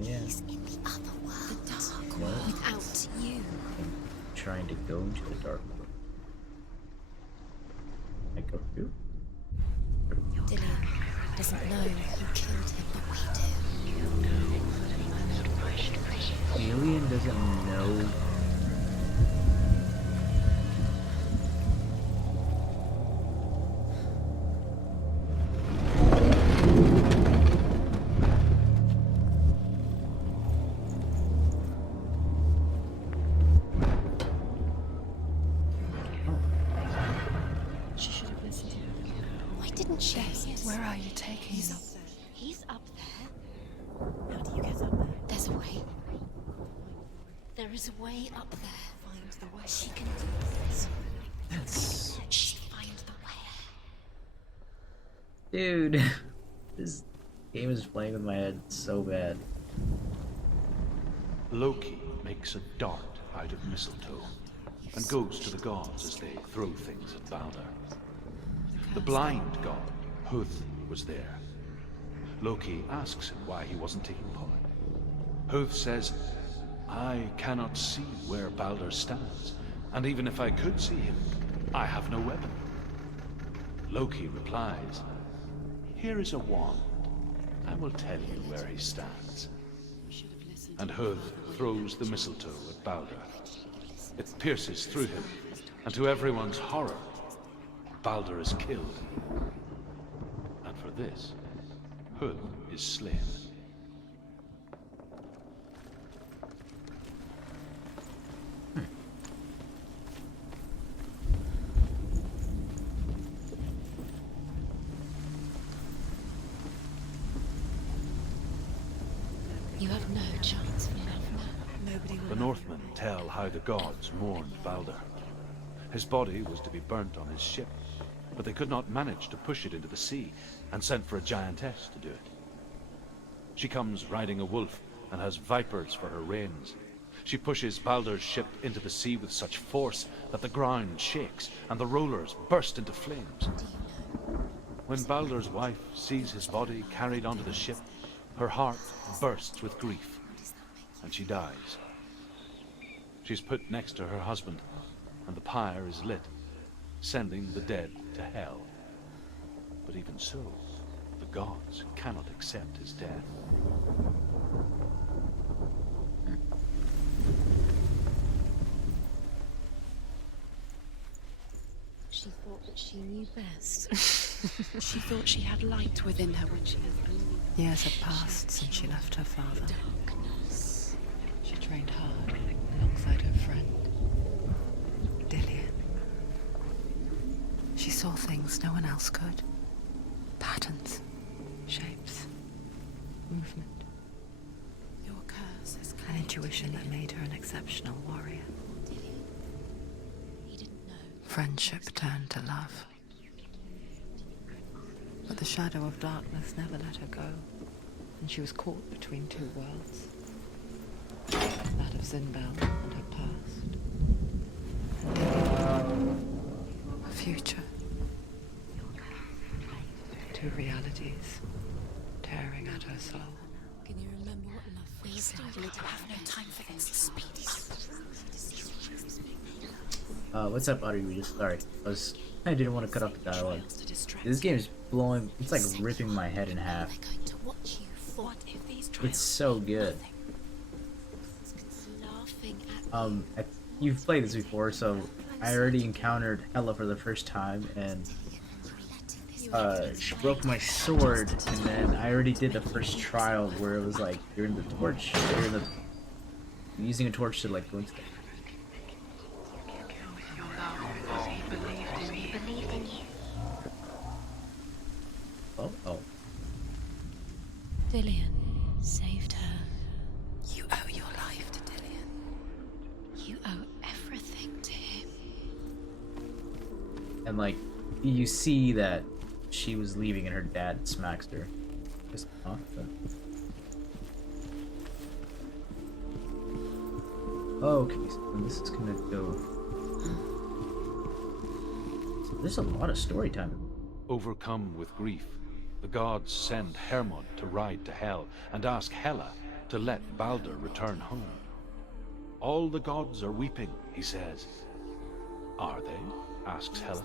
yeah. He's in the other world. The dark No. world. Without you. I'm trying to go into the dark world. I go through? Dillion doesn't know you killed him, but we do. Alien doesn't know. She should have listened to him. Why didn't she? Where are you taking He's me? up there. He's up there. How do you get up there? There's a way. There is a way up there. Find the way. She can do this. That's... She find the way. Dude. This game is playing with my head so bad. Loki makes a dart out of mistletoe and goes to the gods as they throw things at Baldur. The blind god, Huth, was there. Loki asks him why he wasn't taking part. Huth says, I cannot see where Balder stands, and even if I could see him, I have no weapon. Loki replies, here is a wand. I will tell you where he stands. And Huth throws the mistletoe at Balder. It pierces through him, and to everyone's horror, Balder is killed. And for this, Huth is slain. You have no chance for love now. Nobody will. The Northmen tell how the gods mourned Balder. His body was to be burnt on his ship, but they could not manage to push it into the sea, and sent for a giantess to do it. She comes riding a wolf and has vipers for her reins. She pushes Balder's ship into the sea with such force that the ground shakes and the rollers burst into flames. When Balder's wife sees his body carried onto the ship, her heart bursts with grief, and she dies. She's put next to her husband, and the pyre is lit, sending the dead to hell. But even so, the gods cannot accept his death. She thought that she knew best. She thought she had light within her when she was only... Years had passed since she left her father. Darkness. She trained hard alongside her friend, Dillian. She saw things no one else could. Patterns, shapes, movement. Your curse has An intuition that made her an exceptional warrior. He didn't know. Friendship turned to love. But the shadow of darkness never let her go, and she was caught between two worlds. That of Zinbel and her past. And Dillian, her future. Two realities tearing at her soul. Can you remember what love feels like? We have no time for this. Speed. What's up, Otter? Sorry. I didn't want to cut off the dialogue. This game is blowing. It's like ripping my head in half. It's so good. You've played this before, so I already encountered Hela for the first time, and she broke my sword, and then I already did the first trial where it was like you're in the torch, you're using a torch to like go into the... Oh. Dillian saved her. You owe your life to Dillian. You owe everything to him. And like, you see that she was leaving and her dad smacks her. Just, huh? Okay, so this is gonna go... So there's a lot of story time. Overcome with grief, the gods send Hermod to ride to Hel and ask Hela to let Balder return home. All the gods are weeping, he says. Are they? Asks Hela.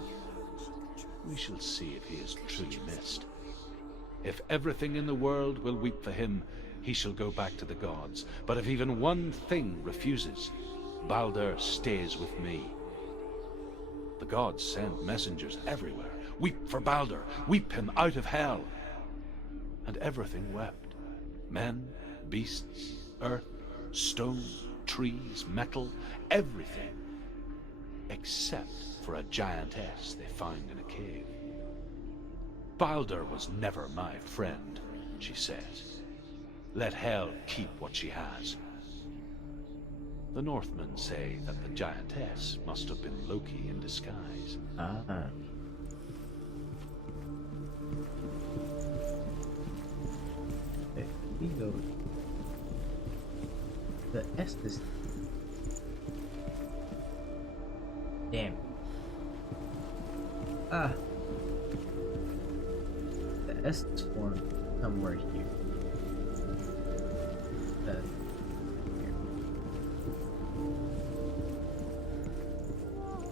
We shall see if he is truly missed. If everything in the world will weep for him, he shall go back to the gods. But if even one thing refuses, Balder stays with me. The gods send messengers everywhere. Weep for Balder, weep him out of hell. And everything wept. Men, beasts, earth, stone, trees, metal, everything. Except for a giantess they find in a cave. Balder was never my friend, she says. Let Hel keep what she has. The Northmen say that the giantess must have been Loki in disguise. Ah. Okay, we go. The Estes. Damn. Ah. The Estes form. somewhere here. Here.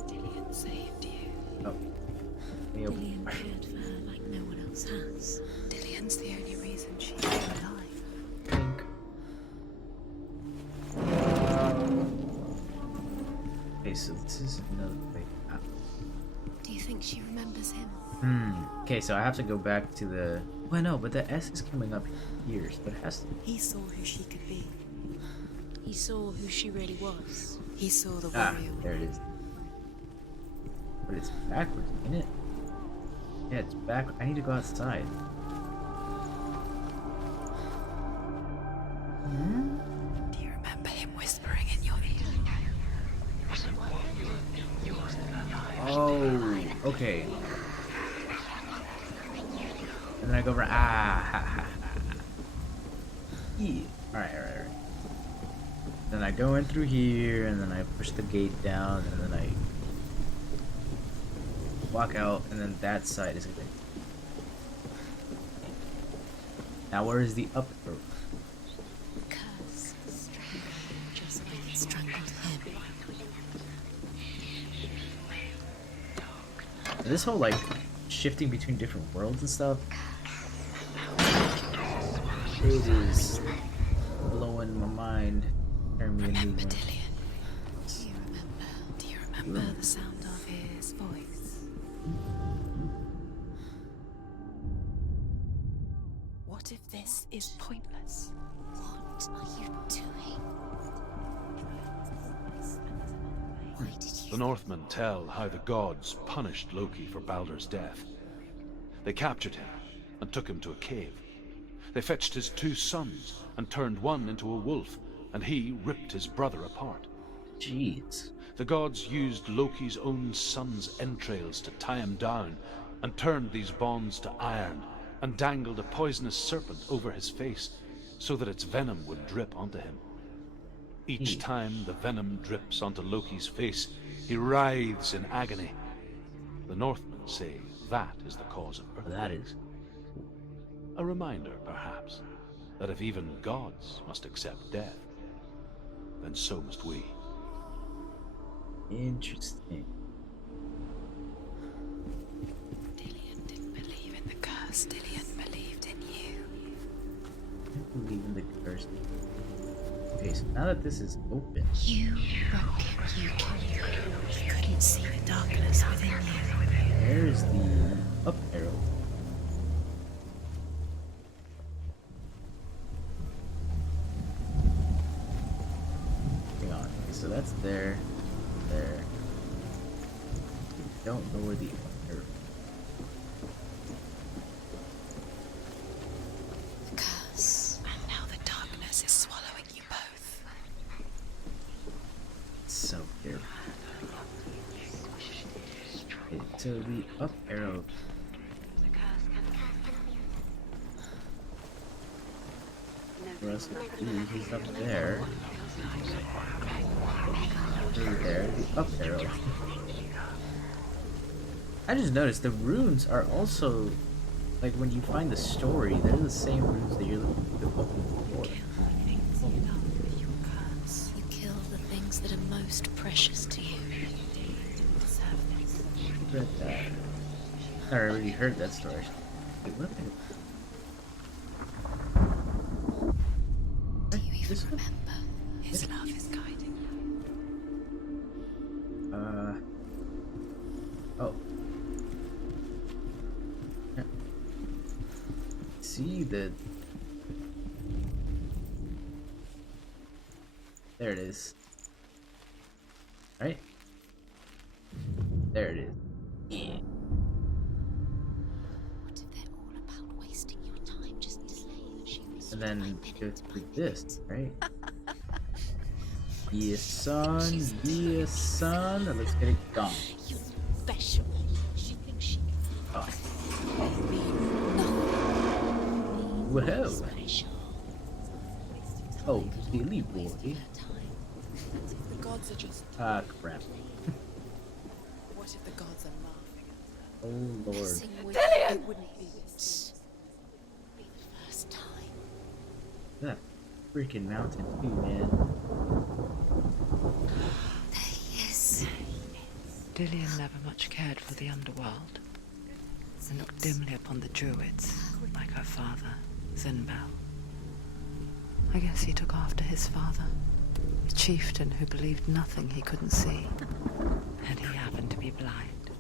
Dillian saved you. Oh. Me open Dillian fire. cared for her like no one else has. Dillian's the only reason she's alive. Pink. Okay, so this is another way out. Do you think she remembers him? Okay, so I have to go back to the... Well, no, but the S is coming up here, so it has to... He saw who she could be. He saw who she really was. He saw the Ah, warrior. there it is. But it's backwards, isn't it? Yeah, it's back. I need to go outside. Do you remember him whispering in your ear? Oh, okay. And then I go over. Yeah. Alright. Then I go in through here, and then I push the gate down, and then I walk out, and then that side is gonna. Now, where is the up arrow? Curse, strangled, just like it strangled him. This whole like shifting between different worlds and stuff, it is blowing my mind. Turn me a new Remember one. Dillian? Do you remember the sound of his voice? What if this is pointless? What are you doing? Why did you? The Northmen tell how the gods punished Loki for Baldur's death. They captured him and took him to a cave. They fetched his 2 sons and turned one into a wolf, and he ripped his brother apart. Jeez. The gods used Loki's own son's entrails to tie him down, and turned these bonds to iron, and dangled a poisonous serpent over his face, so that its venom would drip onto him. Each time the venom drips onto Loki's face, he writhes in agony. The Northmen say that is the cause of earthquake. That is. A reminder, perhaps, that if even gods must accept death, then so must we. Interesting. Dillian didn't believe in the curse. Dillian believed in you. I believe in the curse. Okay, so now that this is open, You broke it. You killed him. He couldn't see the darkness within you. there's the up arrow. Hang on. Okay, so that's there. Don't know where the up arrow. The curse. And now the darkness is swallowing you both. So here. Okay, so the up arrow. For us to do, he's up there. Through there, the up arrow. I just noticed the runes are also, like when you find the story, they're the same runes that you're looking for. You kill the things that are most precious to you. Read that. I already heard that story. Wait, what? Do you even This one? remember? His love is guiding you. Oh. Yeah. See the. There it is. Right? There it is. Yeah. What if they're all about wasting your time just to say that she was And then by go minute by through this, minute? right? Yes, son. Yes, son. And let's get it gone. You're special. She thinks she Oh. can be nothing. Whoa. Special. Oh, Billy boy. Wasting her time. The gods are just. Ah, crap. What if the gods are laughing at Oh, Lord. Messing with her? It wouldn't be this. Be the That freaking mountain too, man. There he is. Dillian never much cared for the underworld, and looked dimly upon the druids, like her father, Zinbel. I guess he took after his father, the chieftain who believed nothing he couldn't see, and he happened to be blind.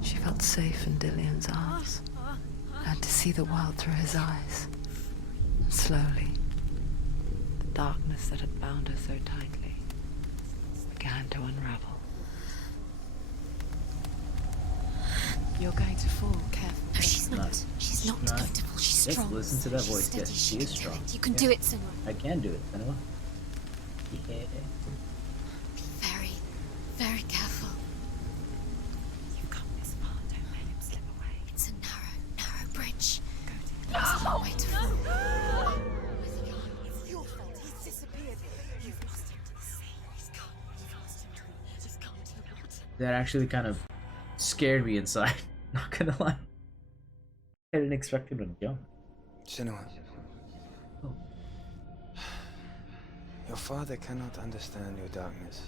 She felt safe in Dillian's arms, learned to see the world through his eyes. And slowly, the darkness that had bound her so tightly began to unravel. You're going to fall, careful. No, she's not. She's not going to fall. She's Yes, strong. listen to that She's voice. steady. Yes, she is can do strong. it. You can Yeah. do it, Senua. I can do it, Senua. Yeah. Be very, very careful. You've come this far, don't let him slip away. It's a narrow bridge. Go to There's a long way to fall. It's your fault. He's disappeared. You've lost him to the sea. He's gone. You've lost him to the... Just come to the mountain. That actually kind of scared me inside. Not gonna lie. I didn't expect him to jump. Senua. Oh. Your father cannot understand your darkness.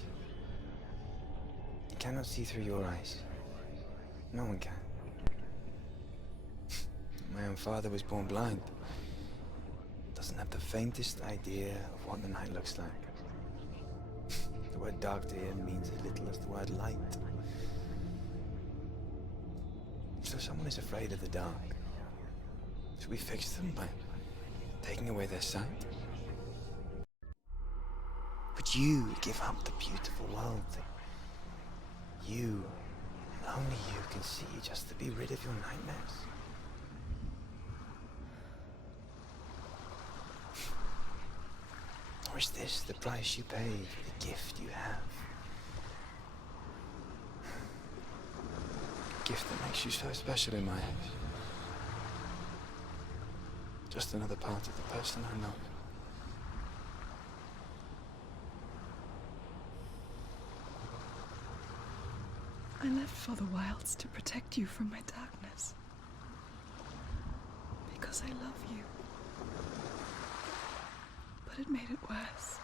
He cannot see through your eyes. No one can. My own father was born blind. Doesn't have the faintest idea of what the night looks like. The word dark to him means as little as the word light. So someone is afraid of the dark. Should we fix them by taking away their sight? Would you give up the beautiful world that you, and only you, can see just to be rid of your nightmares? Or is this the price you pay for the gift you have? A gift that makes you so special in my eyes. Just another part of the person I know. I left for the wilds to protect you from my darkness. Because I love you. But it made it worse.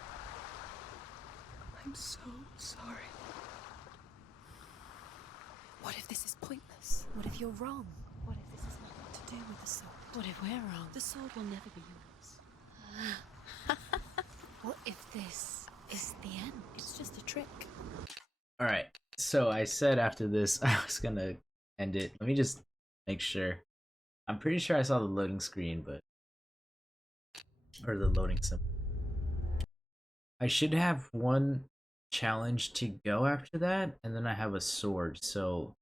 I'm so sorry. What if this is pointless? What if you're wrong? What if this has nothing to do with the sword? What if we're wrong? The sword will never be yours. What if this is the end? It's just a trick. Alright, so I said after this I was gonna end it. Let me just make sure. I'm pretty sure I saw the loading screen, but... or the loading symbol. I should have one challenge to go after that, and then I have a sword, so...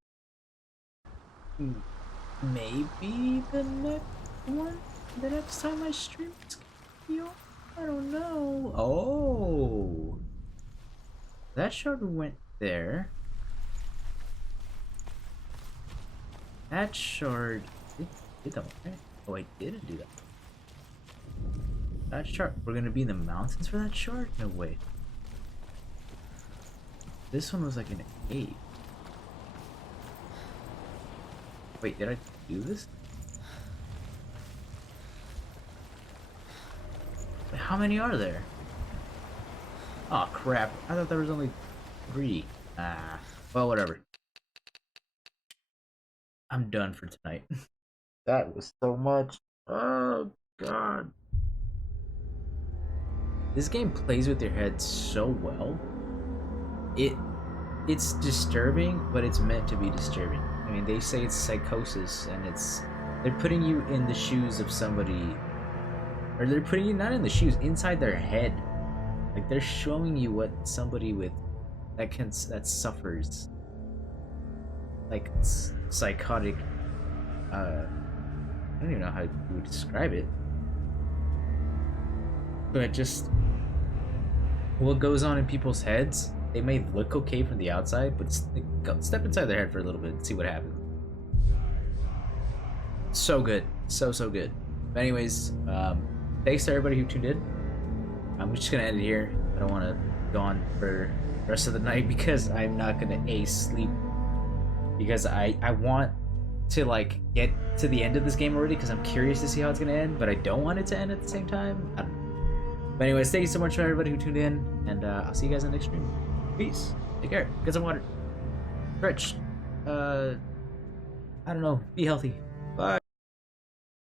maybe the next one? The next time I stream it's gonna be on? I don't know. Oh! That shard went there. That shard did that one, right? Oh, I didn't do that. That shard, we're gonna be in the mountains for that shard? No way. This one was like an 8. Wait, did I do this? How many are there? Oh crap, I thought there was only 3. Ah, well, whatever. I'm done for tonight. That was so much. Oh god. This game plays with your head so well. It's disturbing, but it's meant to be disturbing. I mean, they say it's psychosis, and they're putting you in the shoes of somebody, or they're putting you not in the shoes, inside their head. Like they're showing you what somebody with that suffers like psychotic. I don't even know how you would describe it, but just what goes on in people's heads. They may look okay from the outside, but step inside their head for a little bit and see what happens. So good. So good. But anyways, thanks to everybody who tuned in. I'm just gonna end it here. I don't want to go on for the rest of the night because I'm not gonna sleep. Because I want to like get to the end of this game already because I'm curious to see how it's gonna end, but I don't want it to end at the same time. I don't know. But anyways, thank you so much for everybody who tuned in, and I'll see you guys in the next stream. Peace. Take care. Get some water. Stretch. I don't know. Be healthy.